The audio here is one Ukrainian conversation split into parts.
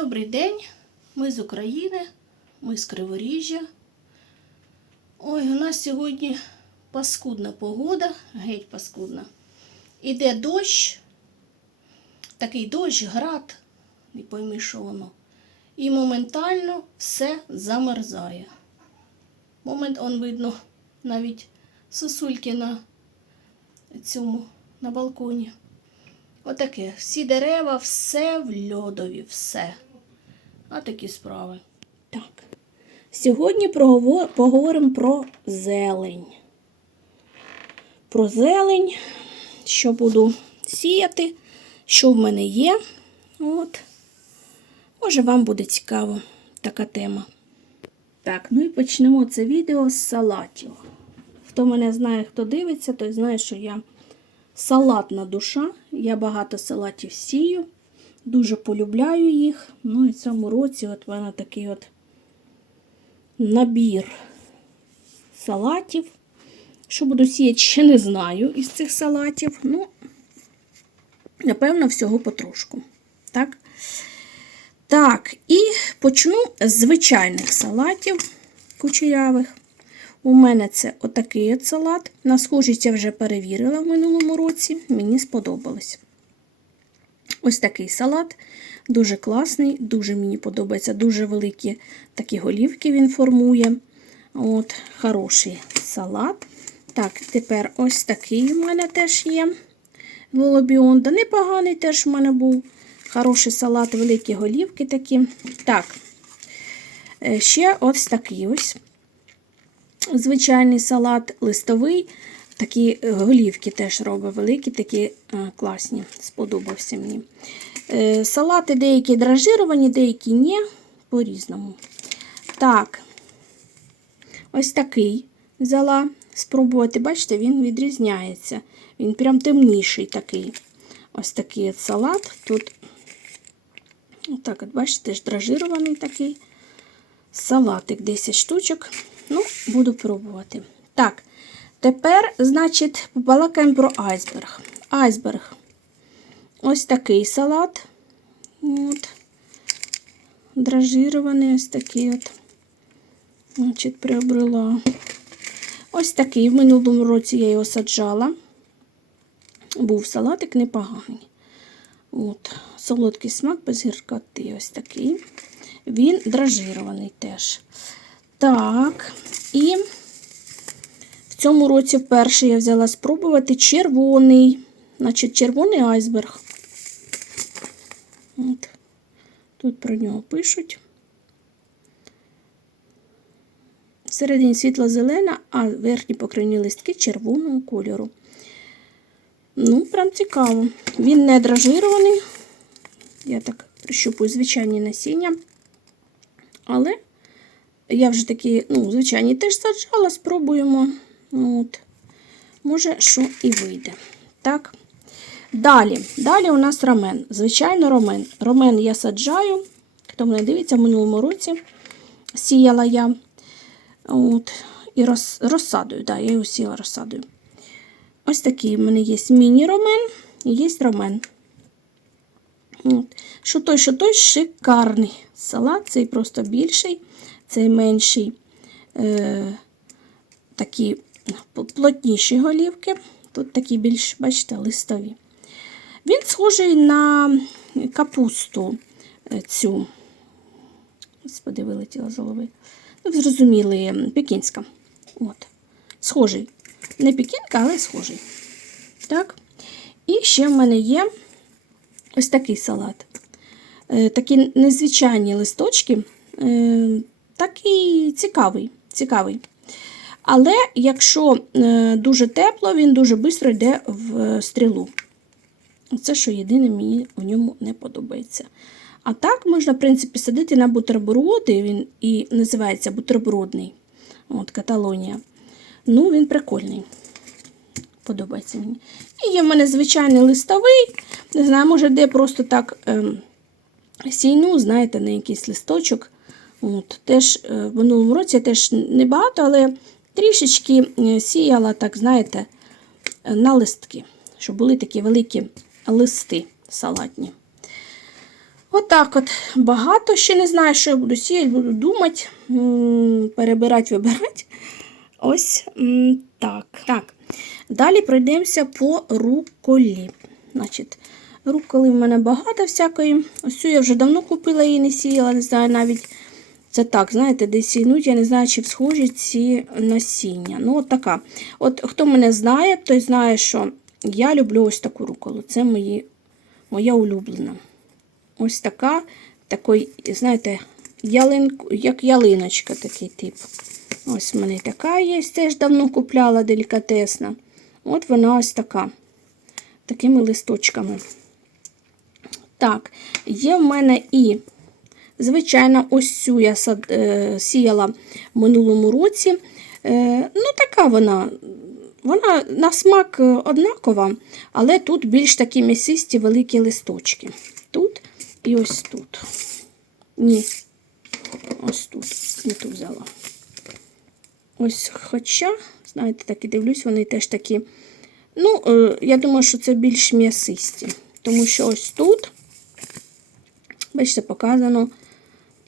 Добрий день, ми з України, ми з Криворіжжя. Ой, у нас сьогодні паскудна погода, геть паскудна. Іде дощ, такий дощ, град, не пойми, що воно. І моментально все замерзає. Момент, он видно, навіть сосульки на цьому, на балконі. Отаке. Всі дерева, все в льодові, все. А такі справи. Так. Сьогодні проговор- поговоримо про зелень. Про зелень, що буду сіяти, що в мене є. От. Може, вам буде цікаво така тема. Так, ну і почнемо це відео з салатів. Хто мене знає, хто дивиться, той знає, що я салатна душа. Я багато салатів сію, дуже полюбляю їх. Ну і в цьому році от в мене такий от набір салатів. Що буду сіяти, ще не знаю із цих салатів. Ну, напевно, всього потрошку. Так? Так, і почну з звичайних салатів кучерявих. У мене це отакий от салат. На схожість я вже перевірила в минулому році. Мені сподобалось. Ось такий салат. Дуже класний, дуже мені подобається. Дуже великі такі голівки він формує. От, Хороший салат. Так, тепер ось такий у мене теж є. Волобіонда. Непоганий теж в мене був. Хороший салат, великі голівки такі. Так, е, ще ось такий ось звичайний салат листовий. Такі голівки теж робить великі, такі е, класні. Сподобався мені. Е, Салати деякі дражировані, деякі ні, по-різному. Так, ось такий взяла спробувати. Бачите, він відрізняється. Він прям темніший такий. Ось такий от салат. Тут, отак, от, бачите, теж дражирований такий салатик, 10 штучок. Ну, буду пробувати. Так, тепер, значить, побалакаємо про айсберг. Айсберг. Ось такий салат. От. Дражирований ось такий от. Значить, приобрела. Ось такий. В минулому році я його саджала. Був салатик непоганий. От. Солодкий смак без гіркоти. Ось такий. Він дражирований теж. Так, і цьому році вперше я взяла спробувати червоний, значить, червоний айсберг. От. Тут про нього пишуть. Всередині світло-зелена, а верхні покривні листки червоного кольору. Ну, прям цікаво. Він не дражирований. Я так прищупую звичайні насіння. Але я вже такі, ну, звичайні, теж саджала, спробуємо. От. Може, що і вийде. Так. Далі. Далі у нас ромен. Звичайно, ромен. Ромен я саджаю. Хто мене дивиться, в минулому році сіяла я. От. І роз, розсадою. Да, я його сіяла розсадою. Ось такий в мене є міні-ромен і є ромен. От. Що той, що той шикарний салат, цей просто більший, цей менший, е, такі плотніші голівки. Тут такі більш, бачите, листові. Він схожий на капусту е, цю. Господи, вилетіла з голови. Ну, зрозуміли, пекінська. От. Схожий. Не пекінка, але схожий. Так. І ще в мене є ось такий салат. Е, Такі незвичайні листочки. Е, Такий цікавий. цікавий. Але якщо е, дуже тепло, він дуже швидко йде в стрілу. Це, що єдине, мені в ньому не подобається. А так можна, в принципі, садити на бутерброди, він і називається бутербродний. От, Каталонія. Ну, він прикольний. Подобається мені. І є в мене звичайний листовий. Не знаю, може, де просто так ем, сійну, знаєте, на якийсь листочок. От, теж е, В минулому році теж небагато, але трішечки е, сіяла, так, знаєте, е, на листки, щоб були такі великі листи салатні. От от багато ще не знаю, що я буду сіяти, буду думати, перебирати, вибирати. Ось так. так. Далі пройдемося по руколі. Значить, руколи в мене багато всякої. Ось цю я вже давно купила її не сіяла, не знаю навіть. Це так, знаєте, десь сінуть, я не знаю, чи схожі ці насіння. Ну, от така. От хто мене знає, той знає, що я люблю ось таку руколу. Це мої, моя улюблена. Ось така, такий, знаєте, ялин, як ялиночка такий тип. Ось в мене така є, теж давно купляла делікатесна. От вона ось така. Такими листочками. Так, є в мене і, звичайно, ось цю я е, сіяла в минулому році. Е, ну, така вона. Вона на смак е, однакова, але тут більш такі м'ясисті великі листочки. Тут і ось тут. Ні, ось тут. Не ту взяла. Ось, хоча, знаєте, так і дивлюсь, вони теж такі. Ну, я думаю, що це більш м'ясисті. Тому що ось тут, бачите, показано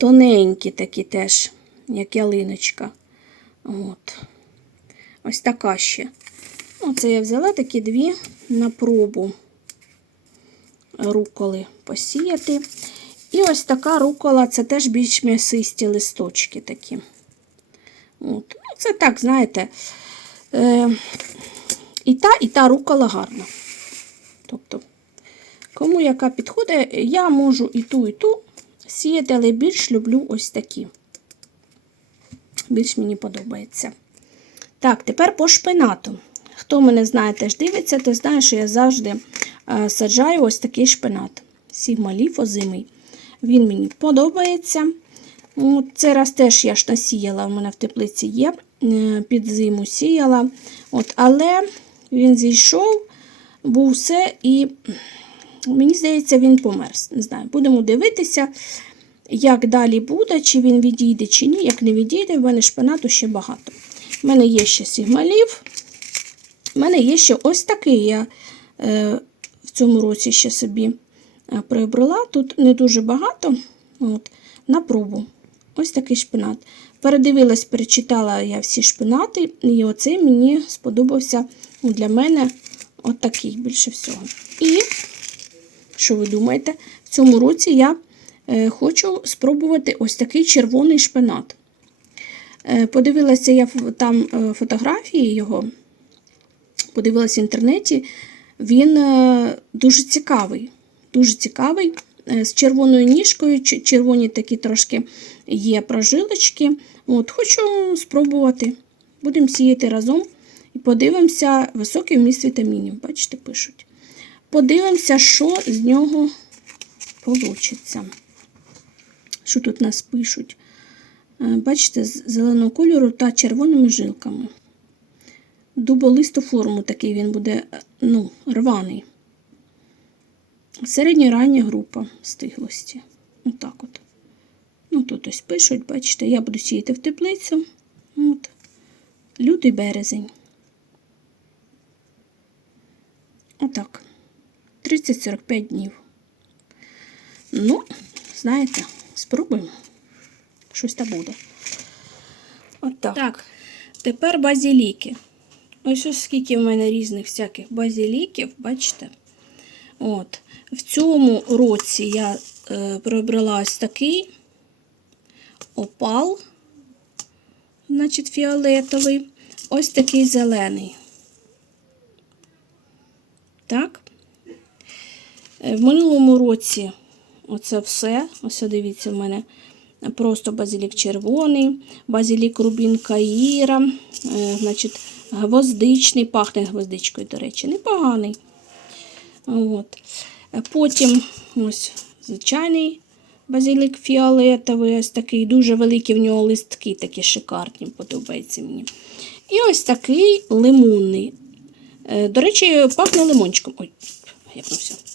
тоненькі такі теж, як ялиночка. От. Ось така ще. Оце я взяла такі дві на пробу руколи посіяти. І ось така рукола, це теж більш м'ясисті листочки такі. От. Ну, Це так, знаєте, е, і та, і та рукола гарна. Тобто, кому яка підходить, я можу і ту, і ту сіяти, але більш люблю ось такі. Більш мені подобається. Так, тепер по шпинату. Хто мене знає, теж дивиться, то знає, що я завжди е, саджаю ось такий шпинат. Сігмаліф озимий. Він мені подобається. От, Це раз теж я ж насіяла, у мене в теплиці є, е, під зиму сіяла. От, але він зійшов, був все, і мені здається, він померз. Не знаю, будемо дивитися, як далі буде, чи він відійде, чи ні. Як не відійде, в мене шпинату ще багато. У мене є ще сігмалів. У мене є ще ось такий я е, в цьому році ще собі е, приобрела. Тут не дуже багато. От, на пробу. Ось такий шпинат. Передивилась, перечитала я всі шпинати, і оцей мені сподобався для мене от такий більше всього. І, що ви думаєте, в цьому році я е, хочу спробувати ось такий червоний шпинат. Е, подивилася я там е, фотографії його, подивилася в інтернеті. Він дуже цікавий. Дуже цікавий. З червоною ніжкою, червоні такі трошки є прожилочки. От, хочу спробувати. Будемо сіяти разом і подивимося високий вміст вітамінів. Бачите, пишуть. Подивимося, що з нього вийде. Що тут нас пишуть? Е, Бачите, з зеленого кольору та червоними жилками. Дуболисту форму такий він буде е, ну, рваний. Середньорання група стиглості. Отак от. Ну, тут ось пишуть, бачите, я буду сіяти в теплицю. От. Лютий березень. Отак. 30-45 днів. Ну, знаєте, спробуємо. Щось та буде. Отак. Так, тепер базіліки. Ось ось скільки в мене різних всяких базіліків, бачите? От. В цьому році я е, приобрела ось такий опал, значить, фіолетовий, ось такий зелений. Так. Е, В минулому році оце все. Ось дивіться, в мене просто базилік червоний, базилік рубін каїра, е, значить, гвоздичний, пахне гвоздичкою, до речі, непоганий. От. Е, Потім ось звичайний базилік фіолетовий, ось такий, дуже великі в нього листки, такі шикарні, подобається мені. І ось такий лимонний. До речі, пахне лимончиком. Ой, я все.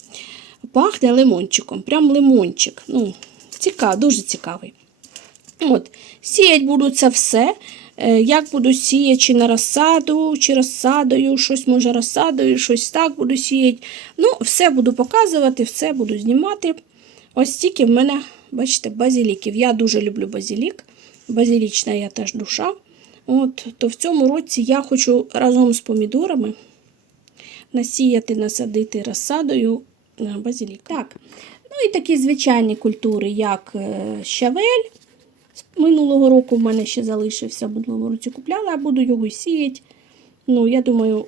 Пахне лимончиком, прям лимончик. Ну, цікав, дуже цікавий. От, Сіять буду це все. Е, Як буду сіяти, чи на розсаду, чи розсадою, щось може розсадою, щось так буду сіяти. Ну, все буду показувати, все буду знімати. Ось стільки в мене, бачите, базиліків. Я дуже люблю базилік. Базилічна я теж душа. От, то в цьому році я хочу разом з помідорами насіяти, насадити розсадою базилік. Так. Ну і такі звичайні культури, як е, щавель. З Минулого року в мене ще залишився, минулого році купляла, а буду його сіяти. Ну, я думаю,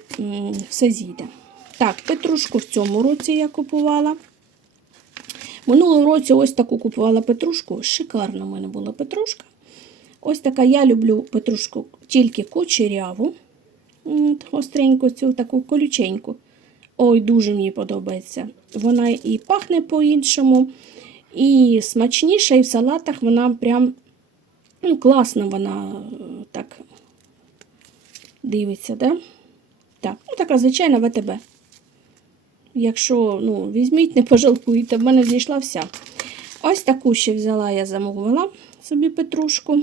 все зійде. Так, петрушку в цьому році я купувала. Минулого році ось таку купувала петрушку. Шикарна в мене була петрушка. Ось така я люблю петрушку тільки кучеряву. Остреньку цю таку колюченьку. Ой, дуже мені подобається. Вона і пахне по-іншому, і смачніша, і в салатах вона прям ну, класно вона е, так дивиться, да? Так, ну така звичайна ВТБ. Якщо ну, візьміть, не пожалкуйте, в мене зійшла вся. Ось таку ще взяла, я замовила собі петрушку.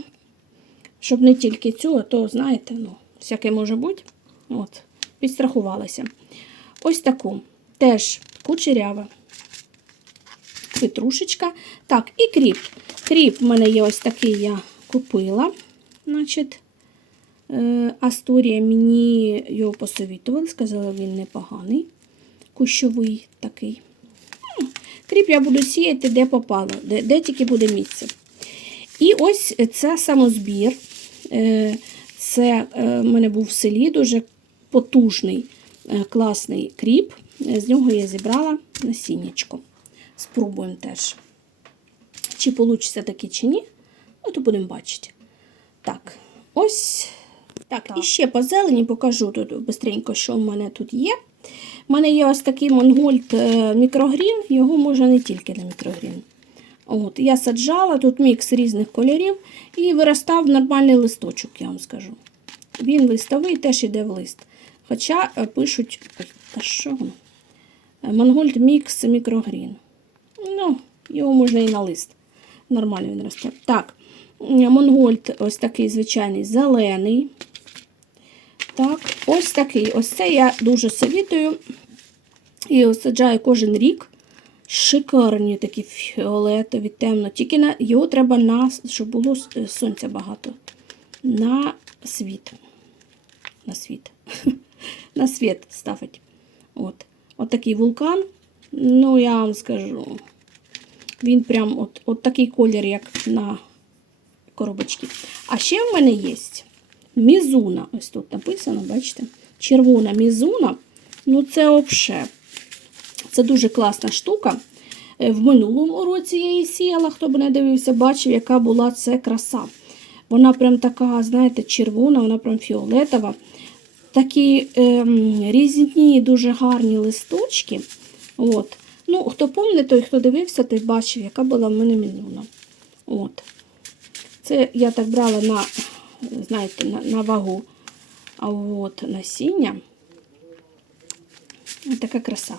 Щоб не тільки цю, а то, знаєте, ну, всяке може бути. От, підстрахувалася. Ось таку. Теж кучерява. Петрушечка. Так, і кріп. Кріп в мене є ось такий, я купила. Значить, е, Асторія мені його посовітували, сказала, він непоганий. Кущовий такий. Кріп я буду сіяти, де попало, де, де тільки буде місце. І ось це самозбір. Е, Це е, в мене був в селі дуже потужний, класний кріп. З нього я зібрала насіннячко. Спробуємо теж. Чи вийде таке, чи ні. Ну, то будемо бачити. Так, ось. Так, і ще по зелені покажу тут бистренько, що в мене тут є. У мене є ось такий Монгольд е, мікрогрін, його можна не тільки на мікрогрін. От, я саджала, тут мікс різних кольорів і виростав нормальний листочок, я вам скажу. Він листовий, теж іде в лист. Хоча е, пишуть, ой, та що воно? Монгольд мікс мікрогрін. Ну, його можна і на лист. Нормально він росте. Так, Монгольд ось такий звичайний зелений. Так, ось такий. Ось це я дуже совітую. І саджаю кожен рік. Шикарні такі фіолетові, темно. Тільки на, його треба на, щоб було е, сонця багато. На світ. На світ. на світ ставить. От. От такий вулкан. Ну, я вам скажу. Він прям от, от такий колір, як на коробочці. А ще в мене є мізуна. Ось тут написано, бачите? Червона мізуна. Ну, це взагалі. Це дуже класна штука. Е, В минулому році я її сіяла, хто б не дивився, бачив, яка була це краса. Вона прям така, знаєте, червона, вона прям фіолетова. Такі ем, різні, дуже гарні листочки. От. Ну, хто пам'ятає, той, хто дивився, той бачив, яка була в мене мінуна. От. Це я так брала на, знаєте, на, на вагу. А от насіння. Така краса.